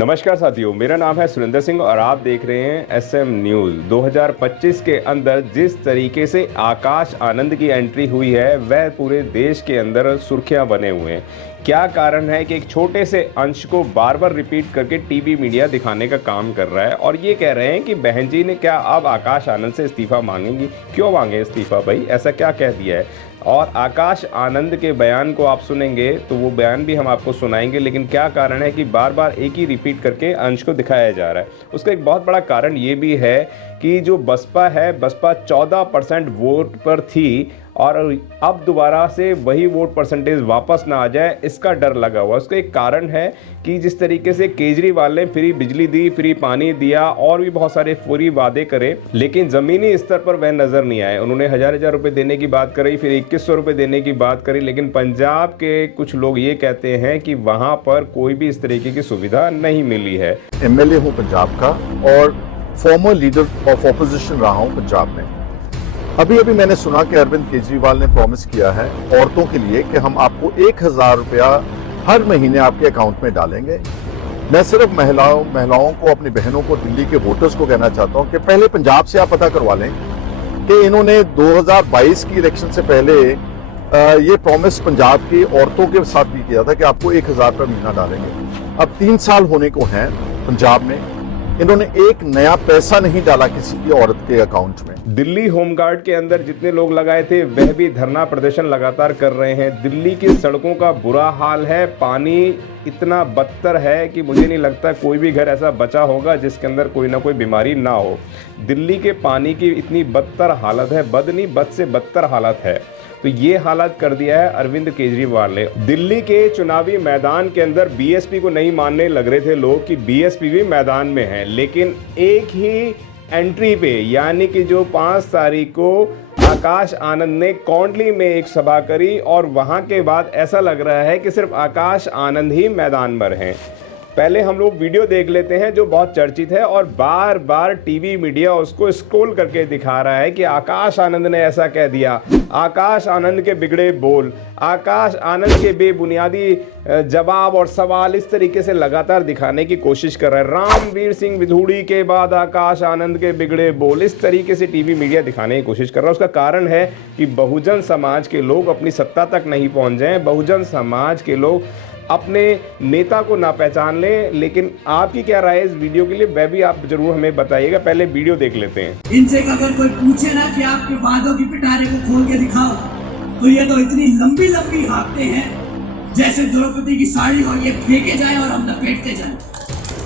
नमस्कार साथियों, मेरा नाम है सुरेंद्र सिंह और आप देख रहे हैं एसएम न्यूज़। 2025 के अंदर जिस तरीके से आकाश आनंद की एंट्री हुई है वह पूरे देश के अंदर सुर्खियां बने हुए हैं। क्या कारण है कि एक छोटे से अंश को बार बार रिपीट करके टीवी मीडिया दिखाने का काम कर रहा है और ये कह रहे हैं कि बहन जी ने क्या अब आकाश आनंद से इस्तीफा मांगेंगी। क्यों मांगे इस्तीफा भाई, ऐसा क्या कह दिया है। और आकाश आनंद के बयान को आप सुनेंगे तो वो बयान भी हम आपको सुनाएंगे, लेकिन क्या कारण है कि बार बार एक ही रिपीट करके अंश को दिखाया जा रहा है। उसका एक बहुत बड़ा कारण ये भी है कि जो बसपा है, बसपा 14% वोट पर थी और अब दोबारा से वही वोट परसेंटेज वापस ना आ जाए, इसका डर लगा हुआ। उसका एक कारण है कि जिस तरीके से केजरीवाल ने फ्री बिजली दी, फ्री पानी दिया और भी बहुत सारे फ्री वादे करे, लेकिन ज़मीनी स्तर पर वह नज़र नहीं आए। उन्होंने हज़ार रुपए देने की बात करी, फिर 2100 रुपये देने की बात करी, लेकिन पंजाब के कुछ लोग ये कहते हैं कि वहाँ पर कोई भी इस तरीके की सुविधा नहीं मिली है। एमएलए हूँ पंजाब का और फॉर्मर लीडर ऑफ ऑपोजिशन रहा हूँ पंजाब में। अभी मैंने सुना कि अरविंद केजरीवाल ने प्रॉमिस किया है औरतों के लिए कि हम आपको 1000 रुपया हर महीने आपके अकाउंट में डालेंगे। मैं सिर्फ महिलाओं को, अपनी बहनों को, दिल्ली के वोटर्स को कहना चाहता हूं कि पहले पंजाब से आप पता करवा लें कि इन्होंने 2022 की इलेक्शन से पहले ये प्रॉमिस पंजाब की औरतों के साथ भी किया था कि आपको 1000 रुपया महीना डालेंगे। अब 3 साल होने को हैं पंजाब में, इन्होंने एक नया पैसा नहीं डाला किसी की औरत के अकाउंट में। दिल्ली होमगार्ड के अंदर जितने लोग लगाए थे वह भी धरना प्रदर्शन लगातार कर रहे हैं। दिल्ली की सड़कों का बुरा हाल है, पानी इतना बदतर है कि मुझे नहीं लगता कोई भी घर ऐसा बचा होगा जिसके अंदर कोई ना कोई बीमारी ना हो। दिल्ली के पानी की इतनी बदतर हालत है, बद नहीं बद से बदतर हालत है। तो ये हालत कर दिया है अरविंद केजरीवाल ने। दिल्ली के चुनावी मैदान के अंदर बीएसपी को नहीं मानने लग रहे थे लोग कि बीएसपी भी मैदान में है, लेकिन एक ही एंट्री पे यानी कि जो 5 तारीख को आकाश आनंद ने कौंडली में एक सभा करी और वहां के बाद ऐसा लग रहा है कि सिर्फ आकाश आनंद ही मैदान में हैं। पहले हम लोग वीडियो देख लेते हैं जो बहुत चर्चित है और बार बार टीवी मीडिया उसको स्क्रॉल करके दिखा रहा है कि आकाश आनंद ने ऐसा कह दिया, आकाश आनंद के बिगड़े बोल, आकाश आनंद के बेबुनियादी जवाब और सवाल, इस तरीके से लगातार दिखाने की कोशिश कर रहा है। रामवीर सिंह विधूड़ी के बाद आकाश आनंद के बिगड़े बोल, इस तरीके से टीवी मीडिया दिखाने की कोशिश कर रहा है। उसका कारण है कि बहुजन समाज के लोग अपनी सत्ता तक नहीं पहुंच जाए, बहुजन समाज के लोग अपने नेता को ना पहचान लें। लेकिन आपकी क्या राय है इस वीडियो के लिए, वह भी आप जरूर हमें बताइएगा। पहले वीडियो देख लेते हैं। इनसे अगर कोई पूछे ना कि आपके वादों की पिटारे को खोल के दिखाओ, तो ये तो इतनी लंबी लंबी हाँकते हैं जैसे द्रौपदी की साड़ी और ये फेंके जाए और हम लपेटते जाएं।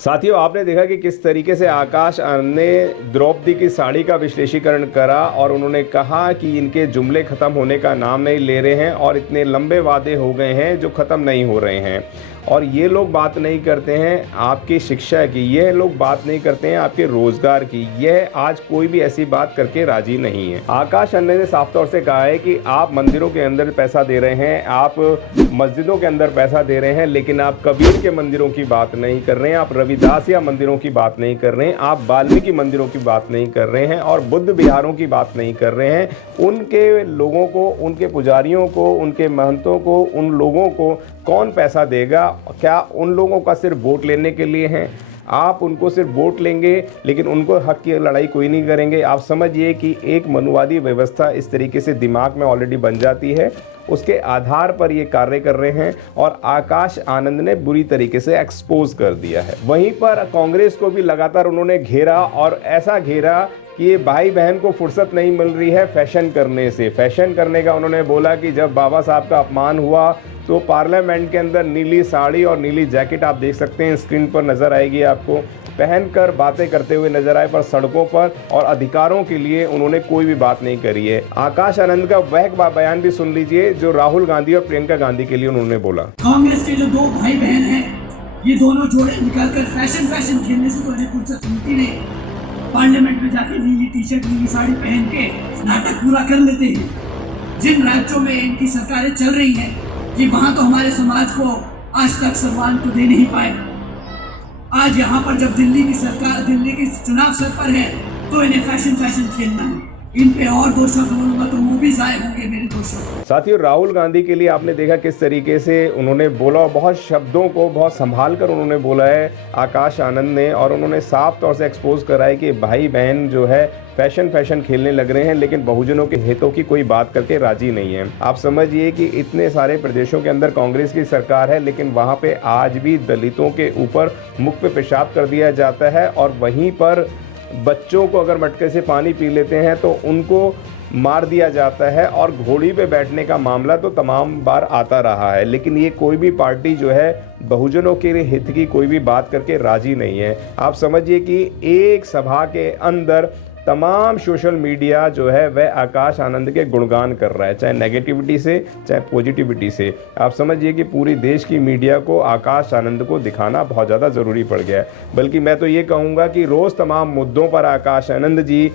साथियों, आपने देखा कि किस तरीके से आकाश आनंद ने द्रौपदी की साड़ी का विश्लेषीकरण करा और उन्होंने कहा कि इनके जुमले खत्म होने का नाम नहीं ले रहे हैं और इतने लंबे वादे हो गए हैं जो खत्म नहीं हो रहे हैं। और ये लोग बात नहीं करते हैं आपकी शिक्षा की, यह लोग बात नहीं करते हैं आपके रोजगार की। यह आज कोई भी ऐसी बात करके राजी नहीं है। आकाश आनंद ने साफ तौर से कहा है कि आप मंदिरों के अंदर पैसा दे रहे हैं, आप मस्जिदों के अंदर पैसा दे रहे हैं, लेकिन आप कबीर के मंदिरों की बात नहीं कर रहे हैं, आप रविदासिया मंदिरों की बात नहीं कर रहे हैं, आप वाल्मीकि मंदिरों की बात नहीं कर रहे हैं और बुद्ध विहारों की बात नहीं कर रहे हैं। उनके लोगों को, उनके पुजारियों को, उनके महंतों को, उन लोगों को कौन पैसा देगा? क्या उन लोगों का सिर्फ वोट लेने के लिए हैं? आप उनको सिर्फ वोट लेंगे लेकिन उनको हक की लड़ाई कोई नहीं करेंगे। आप समझिए कि एक मनुवादी व्यवस्था इस तरीके से दिमाग में ऑलरेडी बन जाती है, उसके आधार पर ये कार्य कर रहे हैं और आकाश आनंद ने बुरी तरीके से एक्सपोज कर दिया है। वहीं पर कांग्रेस को भी लगातार उन्होंने घेरा और ऐसा घेरा कि ये भाई बहन को फुर्सत नहीं मिल रही है फैशन करने से। फैशन करने का उन्होंने बोला कि जब बाबा साहब का अपमान हुआ तो पार्लियामेंट के अंदर नीली साड़ी और नीली जैकेट, आप देख सकते हैं स्क्रीन पर नज़र आएगी आपको, पहनकर बातें करते हुए नजर आए, पर सड़कों पर और अधिकारों के लिए उन्होंने कोई भी बात नहीं करी है। आकाश आनंद का वह बयान भी सुन लीजिए जो राहुल गांधी और प्रियंका गांधी के लिए उन्होंने बोला। कांग्रेस के जो 2 भाई बहन हैं, ये दोनों जोड़े निकालकर फैशन खेलने से तो इन्हें फुर्सत मिलती नहीं। पार्लियामेंट में जाके नीली टी-शर्ट, नीली साड़ी पहन के नाटक पूरा कर लेते हैं। जिन राज्यों में इनकी सरकारें चल रही हैं, ये वहां तो हमारे समाज को आज तक सम्मान तो दे नहीं पाए। आज यहाँ पर जब दिल्ली की सरकार, दिल्ली की चुनाव सर पर है, तो इन्हें फैशन खेलना है। इन पे और 2 शब्द बोलूंगा तो वो भी जाए होंगे मेरे 2 शब्द। साथियों, राहुल गांधी के लिए आपने देखा किस तरीके से उन्होंने बोला, बहुत शब्दों को बहुत संभाल कर उन्होंने बोला है आकाश आनंद ने, और उन्होंने साफ तौर से एक्सपोज करा है कि भाई बहन जो है फैशन खेलने लग रहे हैं, लेकिन बहुजनों के हितों की कोई बात करके राजी नहीं है। आप समझिए कि इतने सारे प्रदेशों के अंदर कांग्रेस की सरकार है, लेकिन वहां पे आज भी दलितों के ऊपर मुख पे पेशाब कर दिया जाता है, और वहीं पर बच्चों को अगर मटके से पानी पी लेते हैं तो उनको मार दिया जाता है, और घोड़ी पे बैठने का मामला तो तमाम बार आता रहा है। लेकिन ये कोई भी पार्टी जो है बहुजनों के हित की कोई भी बात करके राजी नहीं है। आप समझिए कि एक सभा के अंदर तमाम सोशल मीडिया जो है वह आकाश आनंद के गुणगान कर रहा है, चाहे नेगेटिविटी से चाहे पॉजिटिविटी से। आप समझिए कि पूरी देश की मीडिया को आकाश आनंद को दिखाना बहुत ज़्यादा ज़रूरी पड़ गया है। बल्कि मैं तो ये कहूँगा कि रोज़ तमाम मुद्दों पर आकाश आनंद जी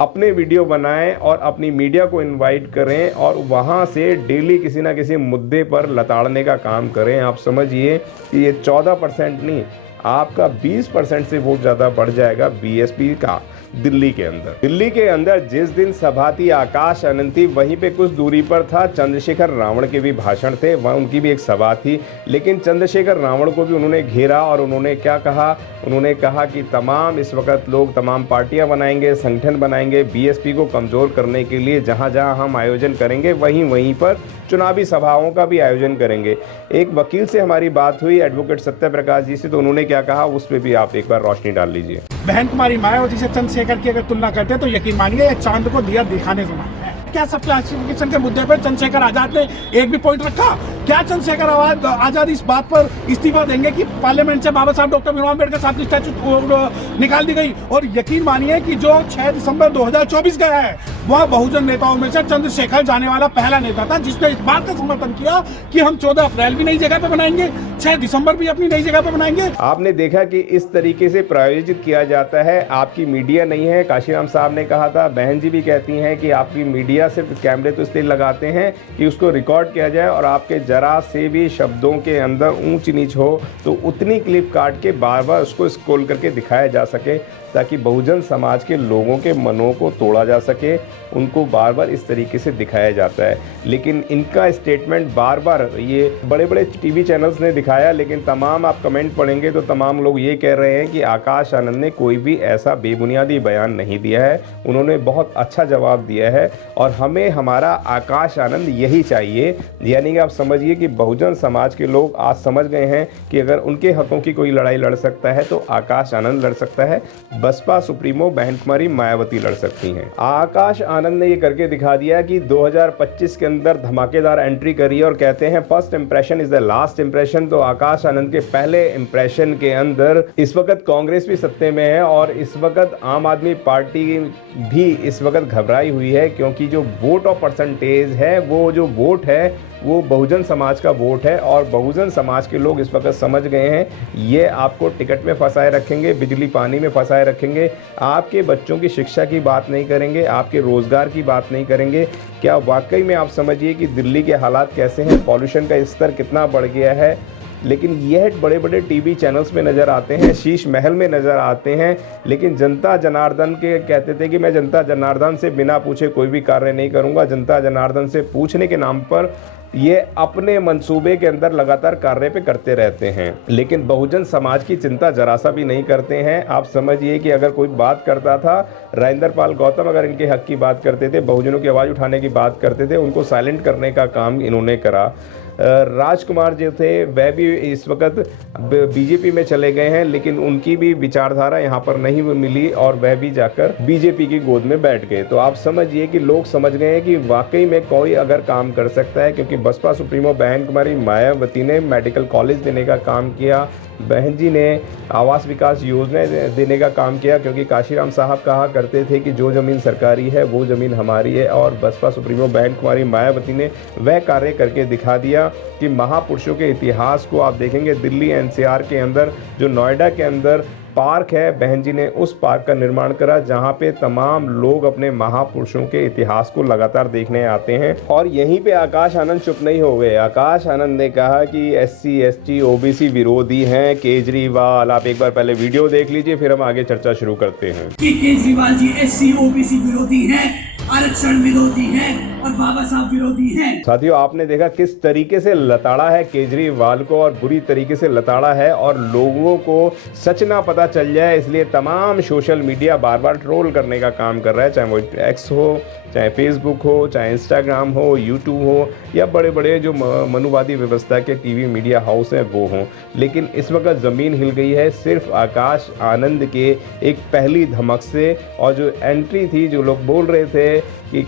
अपने वीडियो बनाएं और अपनी मीडिया को इनवाइट करें, और वहाँ से डेली किसी ना किसी मुद्दे पर लताड़ने का काम करें। आप समझिए कि ये 14% नहीं, आपका 20% से वोट ज़्यादा बढ़ जाएगा बीएसपी का दिल्ली के अंदर जिस दिन सभा थी आकाश आनंद थी, वहीं पे कुछ दूरी पर था चंद्रशेखर रावण के भी भाषण थे, वहाँ उनकी भी एक सभा थी। लेकिन चंद्रशेखर रावण को भी उन्होंने घेरा, और उन्होंने क्या कहा, उन्होंने कहा कि तमाम इस वक्त लोग तमाम पार्टियां बनाएंगे, संगठन बनाएंगे बीएसपी को कमज़ोर करने के लिए। जहाँ जहाँ हम आयोजन करेंगे वहीं पर चुनावी सभाओं का भी आयोजन करेंगे। एक वकील से हमारी बात हुई, एडवोकेट सत्य प्रकाश जी से, तो उन्होंने क्या कहा उस पर भी आप एक बार रोशनी डाल लीजिए। बहन कुमारी मायावती से चंद्रशेखर की अगर तुलना करते हैं तो यकीन मानिए ये चांद को दिया दिखाने समान है। क्या सब क्लासिफिकेशन के मुद्दे पर चंद्रशेखर आजाद ने एक भी पॉइंट रखा? क्या चंद्रशेखर आजाद इस बात पर इस्तीफा देंगे कि पार्लियामेंट से बाबा साहब डॉक्टर भीमराव अम्बेडकर साहब की स्टैचू निकाल दी गई? और यकीन मानिए कि जो 6 दिसंबर 2024 गया है वह बहुजन नेताओं में से चंद्रशेखर जाने वाला पहला नेता था जिसने इस बात का समर्थन किया कि हम 14 अप्रैल भी नई जगह पे बनाएंगे, 6 दिसंबर भी अपनी नई जगह पे बनाएंगे। आपने देखा कि इस तरीके से प्रायोजित किया जाता है। आपकी मीडिया नहीं है, काशीराम साहब ने कहा था, बहन जी भी कहती हैं कि आपकी मीडिया सिर्फ कैमरे तो इसलिए लगाते हैं कि उसको रिकॉर्ड किया जाए, और आपके जरा से भी शब्दों के अंदर ऊंच नीच हो तो उतनी क्लिप काट के बार बार उसको स्क्रॉल करके दिखाया जा सके, ताकि बहुजन समाज के लोगों के मनों को तोड़ा जा सके। उनको बार बार इस तरीके से दिखाया जाता है। लेकिन इनका स्टेटमेंट बार बार ये बड़े बड़े टीवी चैनल्स ने दिखाया, लेकिन तमाम आप कमेंट पढ़ेंगे तो तमाम लोग ये कह रहे हैं कि आकाश आनंद ने कोई भी ऐसा बेबुनियादी बयान नहीं दिया है, उन्होंने बहुत अच्छा जवाब दिया है, और हमें हमारा आकाश आनंद यही चाहिए। यानी कि आप समझिए कि बहुजन समाज के लोग आज समझ गए हैं कि अगर उनके हकों की कोई लड़ाई लड़ सकता है तो आकाश आनंद लड़ सकता है, बसपा सुप्रीमो बहन कुमारी मायावती लड़ सकती हैं। आकाश आनंद ने ये करके दिखा दिया कि 2025 के अंदर धमाकेदार एंट्री करी, और कहते हैं first impression is the last impression. तो आकाश आनंद के पहले इंप्रेशन के अंदर इस वक्त कांग्रेस भी सत्ते में है, और इस वक्त आम आदमी पार्टी भी इस वक्त घबराई हुई है, क्योंकि जो वोट ऑफ परसेंटेज है, वो जो वोट है वो बहुजन समाज का वोट है, और बहुजन समाज के लोग इस वक्त समझ गए हैं ये आपको टिकट में फंसाए रखेंगे, बिजली पानी में फंसाए रखेंगे, आपके बच्चों की शिक्षा की बात नहीं करेंगे, आपके रोजगार की बात नहीं करेंगे। क्या वाकई में आप समझिए कि दिल्ली के हालात कैसे हैं, पॉल्यूशन का स्तर कितना बढ़ गया है। लेकिन यह बड़े बड़े टीवी चैनल्स में नज़र आते हैं, शीश महल में नज़र आते हैं, लेकिन जनता जनार्दन के कहते थे कि मैं जनता जनार्दन से बिना पूछे कोई भी कार्य नहीं करूंगा। जनता जनार्दन से पूछने के नाम पर ये अपने मंसूबे के अंदर लगातार कार्य पे करते रहते हैं, लेकिन बहुजन समाज की चिंता जरा सा भी नहीं करते हैं। आप समझिए कि अगर कोई बात करता था, राजेंद्र पाल गौतम अगर इनके हक की बात करते थे, बहुजनों की आवाज़ उठाने की बात करते थे, उनको साइलेंट करने का काम इन्होंने करा। राजकुमार जो थे वह भी इस वक्त बीजेपी में चले गए हैं, लेकिन उनकी भी विचारधारा यहाँ पर नहीं मिली, और वह भी जाकर बीजेपी की गोद में बैठ गए। तो आप समझिए कि लोग समझ गए हैं कि वाकई में कोई अगर काम कर सकता है, क्योंकि बसपा सुप्रीमो बहन कुमारी मायावती ने मेडिकल कॉलेज देने का काम किया, बहन जी ने आवास विकास योजना देने का काम किया, क्योंकि काशीराम साहब कहा करते थे कि जो ज़मीन सरकारी है वो ज़मीन हमारी है, और बसपा सुप्रीमो बहन कुमारी मायावती ने वह कार्य करके दिखा दिया कि महापुरुषों के इतिहास को आप देखेंगे दिल्ली एनसीआर के अंदर, जो नोएडा के अंदर पार्क है, बहन जी ने उस पार्क का निर्माण करा, जहां पे तमाम लोग अपने महापुरुषों के इतिहास को लगातार देखने आते हैं। और यहीं पे आकाश आनंद चुप नहीं हो गए। आकाश आनंद ने कहा कि SC ST OBC विरोधी हैं केजरीवाल। आप एक बार पहले वीडियो देख लीजिए, फिर हम आगे चर्चा शुरू करते हैं। कि केजरीवाल जी SC OBC विरोधी हैं, आरक्षण विरोधी हैं और बाबा साहब विरोधी हैं। साथियों, आपने देखा किस तरीके से लताड़ा है केजरीवाल को, और बुरी तरीके से लताड़ा है, और लोगों को सच ना पता चल जाए इसलिए तमाम सोशल मीडिया बार बार ट्रोल करने का काम कर रहा है, चाहे वो एक्स हो, चाहे फेसबुक हो, चाहे इंस्टाग्राम हो, यूट्यूब हो, या बड़े बड़े जो मनुवादी व्यवस्था के टीवी मीडिया हाउस हैं वो हों। लेकिन इस वक्त ज़मीन हिल गई है सिर्फ आकाश आनंद के एक पहली धमक से। और जो एंट्री थी, जो लोग बोल रहे थे कि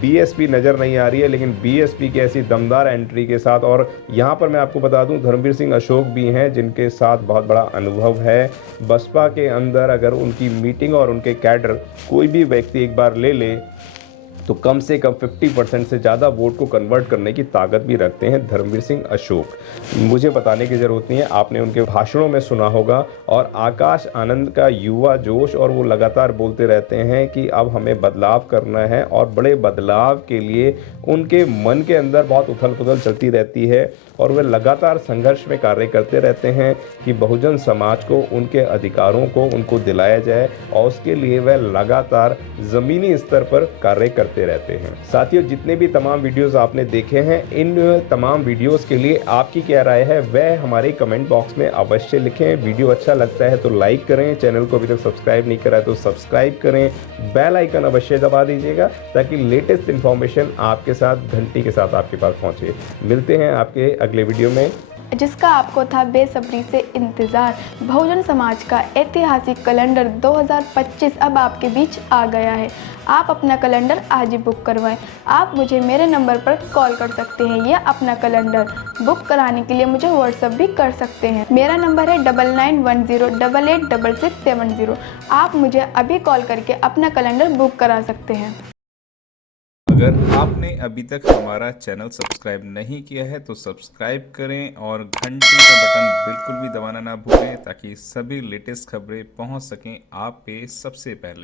बीएसपी नज़र नहीं आ रही है, लेकिन बीएसपी की ऐसी दमदार एंट्री के साथ, और यहाँ पर मैं आपको बता दूं धर्मवीर सिंह अशोक भी हैं जिनके साथ बहुत बड़ा अनुभव है बसपा के अंदर। अगर उनकी मीटिंग और उनके कैडर कोई भी व्यक्ति एक बार ले ले तो कम से कम 50% से ज़्यादा वोट को कन्वर्ट करने की ताकत भी रखते हैं धर्मवीर सिंह अशोक। मुझे बताने की ज़रूरत नहीं है, आपने उनके भाषणों में सुना होगा। और आकाश आनंद का युवा जोश, और वो लगातार बोलते रहते हैं कि अब हमें बदलाव करना है, और बड़े बदलाव के लिए उनके मन के अंदर बहुत उथल पुथल चलती रहती है, और वे लगातार संघर्ष में कार्य करते रहते हैं कि बहुजन समाज को उनके अधिकारों को उनको दिलाया जाए, और उसके लिए वह लगातार ज़मीनी स्तर पर कार्य करते रहते हैं। साथियों, जितने भी तमाम वीडियोस आपने देखे हैं, इन तमाम वीडियोस के लिए आपकी क्या राय है वह हमारे कमेंट बॉक्स में अवश्य लिखें। वीडियो अच्छा लगता है तो लाइक करें, चैनल को अभी तक सब्सक्राइब नहीं करा है तो सब्सक्राइब करें, बेल आइकन अवश्य दबा दीजिएगा ताकि लेटेस्ट इन्फॉर्मेशन आपके साथ घंटी के साथ आपके पास पहुंचे। मिलते हैं आपके अगले वीडियो में, जिसका आपको था बेसब्री से इंतज़ार। बहुजन समाज का ऐतिहासिक कैलेंडर 2025 अब आपके बीच आ गया है। आप अपना कैलेंडर आज ही बुक करवाएं। आप मुझे मेरे नंबर पर कॉल कर सकते हैं या अपना कैलेंडर बुक कराने के लिए मुझे व्हाट्सएप भी कर सकते हैं। मेरा नंबर है 9910886670। आप मुझे अभी कॉल करके अपना कैलेंडर बुक करा सकते हैं। अगर आपने अभी तक हमारा चैनल सब्सक्राइब नहीं किया है तो सब्सक्राइब करें और घंटी का बटन बिल्कुल भी दबाना ना भूलें ताकि सभी लेटेस्ट खबरें पहुंच सकें आप पे सबसे पहले।